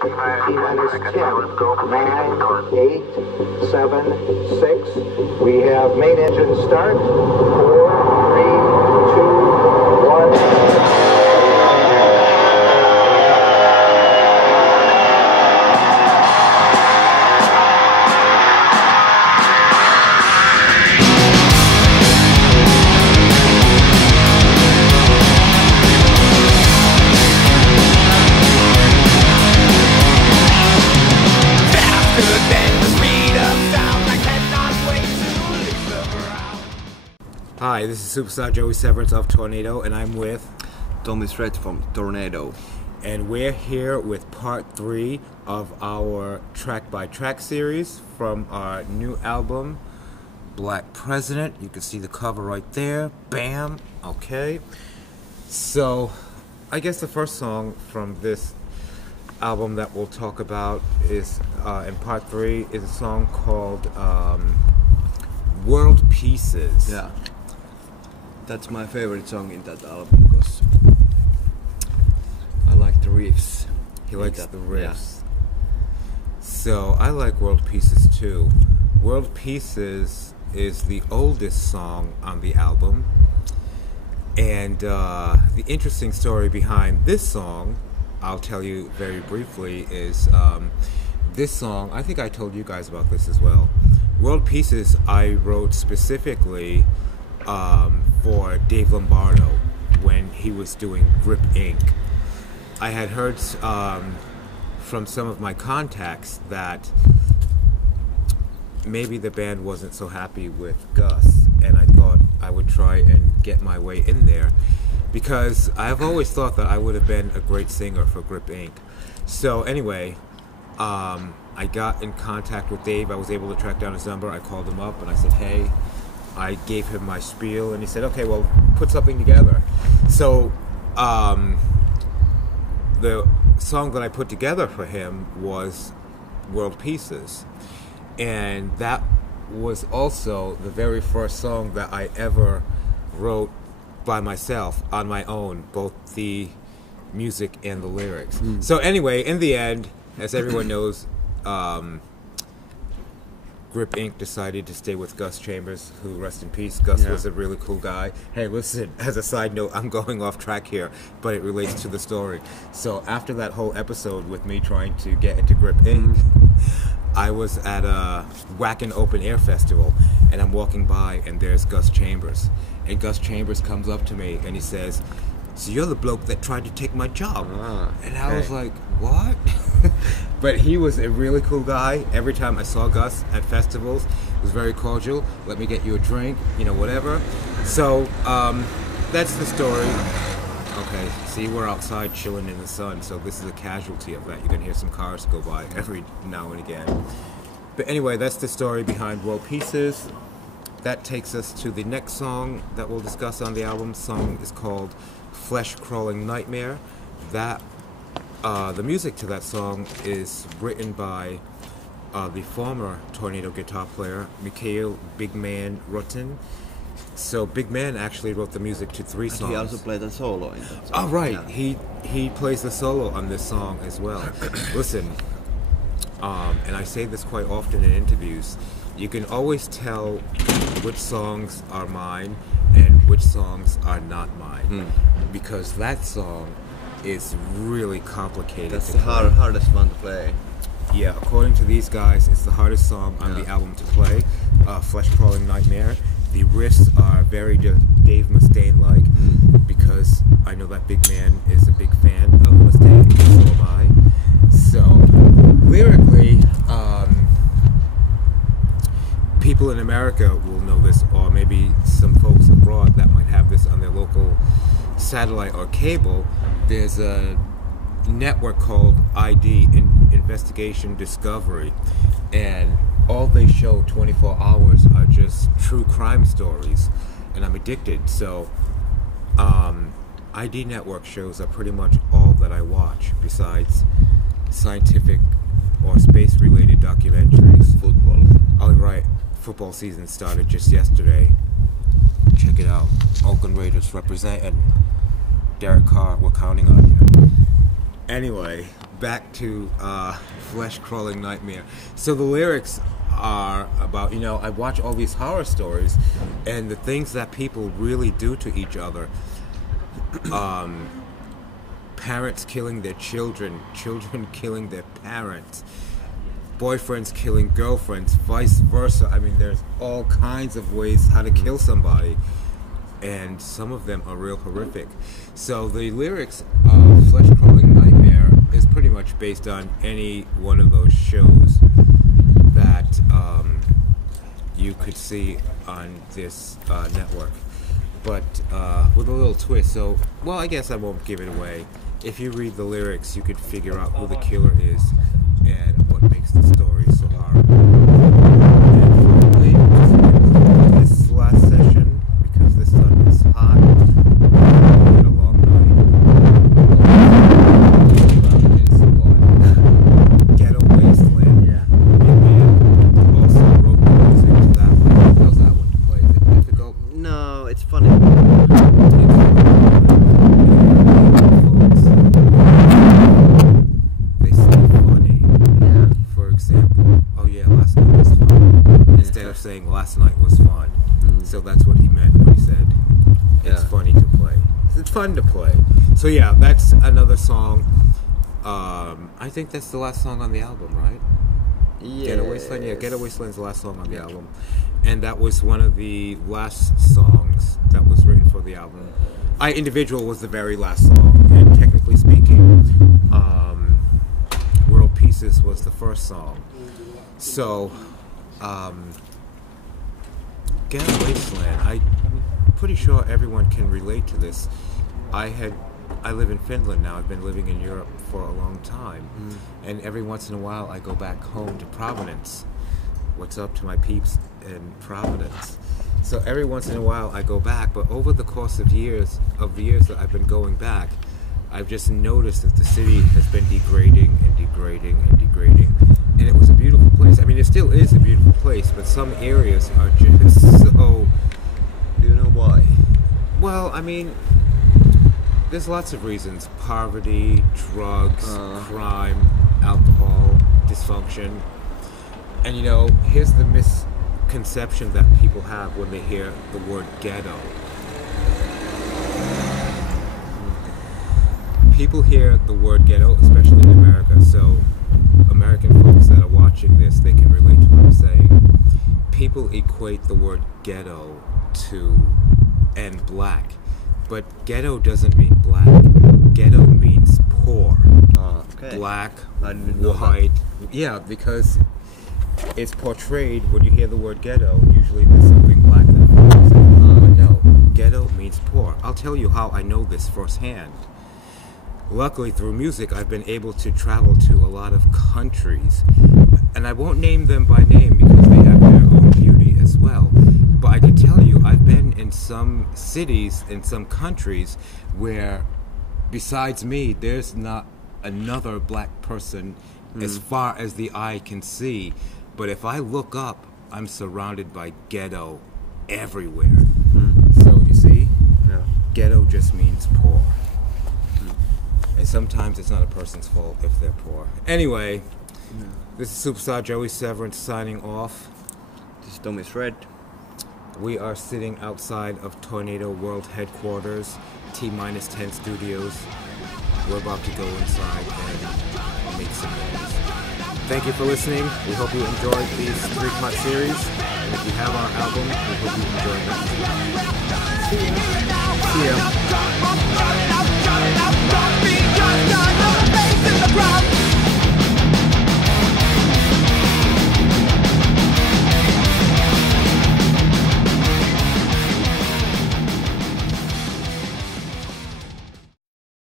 T-minus 10, 9, 8, 7, 6. We have main engine start. 4, 3, 2, 1. Hi, this is Superstar Joey Severance of Tornado, and I'm with Tommy Stretch from Tornado. And we're here with part 3 of our track by track series from our new album, Black President. You can see the cover right there. Bam! Okay. So, I guess the first song from this album that we'll talk about is, in part 3, is a song called World Pieces. Yeah. That's my favorite song in that album because I like the riffs. He likes the riffs. Yeah. So I like World Pieces too. World Pieces is the oldest song on the album. And the interesting story behind this song, I'll tell you very briefly, is this song, I think I told you guys about this as well. World Pieces I wrote specifically for Dave Lombardo when he was doing Grip Inc. I had heard from some of my contacts that maybe the band wasn't so happy with Gus, and I thought I would try and get my way in there because I've always thought that I would have been a great singer for Grip Inc. So anyway, I got in contact with Dave. I was able to track down his number. I called him up and I said, hey, I gave him my spiel, and he said, okay, well, put something together. So the song that I put together for him was World Pieces, and that was also the very first song that I ever wrote by myself on my own, both the music and the lyrics. So anyway, in the end, as everyone knows, Grip Inc. decided to stay with Gus Chambers, who, rest in peace, Gus was a really cool guy. Hey, listen, as a side note, I'm going off track here, but it relates to the story. So after that whole episode with me trying to get into Grip Inc., I was at a Whackin' Open Air Festival, and I'm walking by, and there's Gus Chambers. And Gus Chambers comes up to me, and he says, so you're the bloke that tried to take my job. And I was like, what? But he was a really cool guy. Every time I saw Gus at festivals, he was very cordial. Let me get you a drink, you know, whatever. So that's the story. Okay, see, we're outside chilling in the sun, so this is a casualty of that. You're going to hear some cars go by every now and again. But anyway, that's the story behind World Pieces. That takes us to the next song that we'll discuss on the album. The song is called Flesh Crawling Nightmare. That the music to that song is written by the former Tornado guitar player Mikhail Big Man Rutin. So Big Man actually wrote the music to 3 songs. He also played a solo in that song. Oh right, yeah. He plays the solo on this song as well. Listen, and I say this quite often in interviews, you can always tell which songs are mine and which songs are not mine, because that song is really complicated. That's the hardest one to play. Yeah, according to these guys, it's the hardest song on the album to play, Flesh Crawling Nightmare. The riffs are very Dave Mustaine-like, because I know that Big Man is a big fan of Mustaine, so am I. So, lyrically, people in America will know this, or maybe some folks abroad that might have this on their local satellite or cable. There's a network called ID, Investigation Discovery, and all they show 24 hours are just true crime stories, and I'm addicted. So ID network shows are pretty much all that I watch, besides scientific or space related documentaries. Football. Oh right, football season started just yesterday. Check it out. Oakland Raiders represented. Derek Carr, we're counting on you. Anyway, back to Flesh Crawling Nightmare. So the lyrics are about, I watch all these horror stories and the things that people really do to each other. Parents killing their children, children killing their parents, boyfriends killing girlfriends, vice versa. I mean, there's all kinds of ways how to kill somebody, and some of them are real horrific. So the lyrics of Flesh Crawling Nightmare is pretty much based on any one of those shows that you could see on this network, but with a little twist. So, well, I guess I won't give it away. If you read the lyrics, you could figure out who the killer is and what makes the story so horrible. And finally, this last session, because the sun is hot, and a long night, is what? Ghetto Wasteland. Yeah. And also wrote the music to that one. How's that one to play? Is it difficult? No, it's funny. They say funny. Yeah. For example, oh yeah, last night was fun. Instead of saying last night was fun. So that's what he meant when he said it's Yeah. funny to play. It's fun to play. So yeah, that's another song. I think that's the last song on the album, right? Yes. Ghetto Wasteland? Yeah, Ghetto Wasteland's the last song on the album. And that was one of the last songs that was written for the album. Individual was the very last song, and technically speaking, World Pieces was the first song. So, Ghetto Wasteland, I'm pretty sure everyone can relate to this. I live in Finland now. I've been living in Europe for a long time. And every once in a while I go back home to Providence. What's up to my peeps in Providence? So every once in a while I go back, but over the course of the years that I've been going back, I've just noticed that the city has been degrading and degrading and degrading. And it was a beautiful place. I mean, it still is a beautiful place, but some areas are just so... Do you know why? Well, I mean, there's lots of reasons. Poverty, drugs, crime, alcohol, dysfunction. And here's the misconception that people have when they hear the word ghetto. People hear the word ghetto, especially in America, so American folks that are watching this, they can relate to what I'm saying. People equate the word ghetto and black, but ghetto doesn't mean black. Ghetto means poor. Okay. Black, I didn't know white. Yeah, because it's portrayed when you hear the word ghetto, usually there's something black that follows it. But no, ghetto means poor. I'll tell you how I know this firsthand. Luckily, through music, I've been able to travel to a lot of countries. And I won't name them by name because they have their own beauty as well. But I can tell you, I've been in some cities, in some countries, where besides me, there's not another black person as far as the eye can see. But if I look up, I'm surrounded by ghetto everywhere. So you see, ghetto just means poor. And sometimes it's not a person's fault if they're poor. Anyway, this is Superstar Joey Severance signing off. This is Tommy Shred. We are sitting outside of Tornado World Headquarters, T-10 Studios. We're about to go inside and make some noise. Thank you for listening. We hope you enjoyed this 3-part series. And if you have our album, we hope you enjoyed that too. See ya.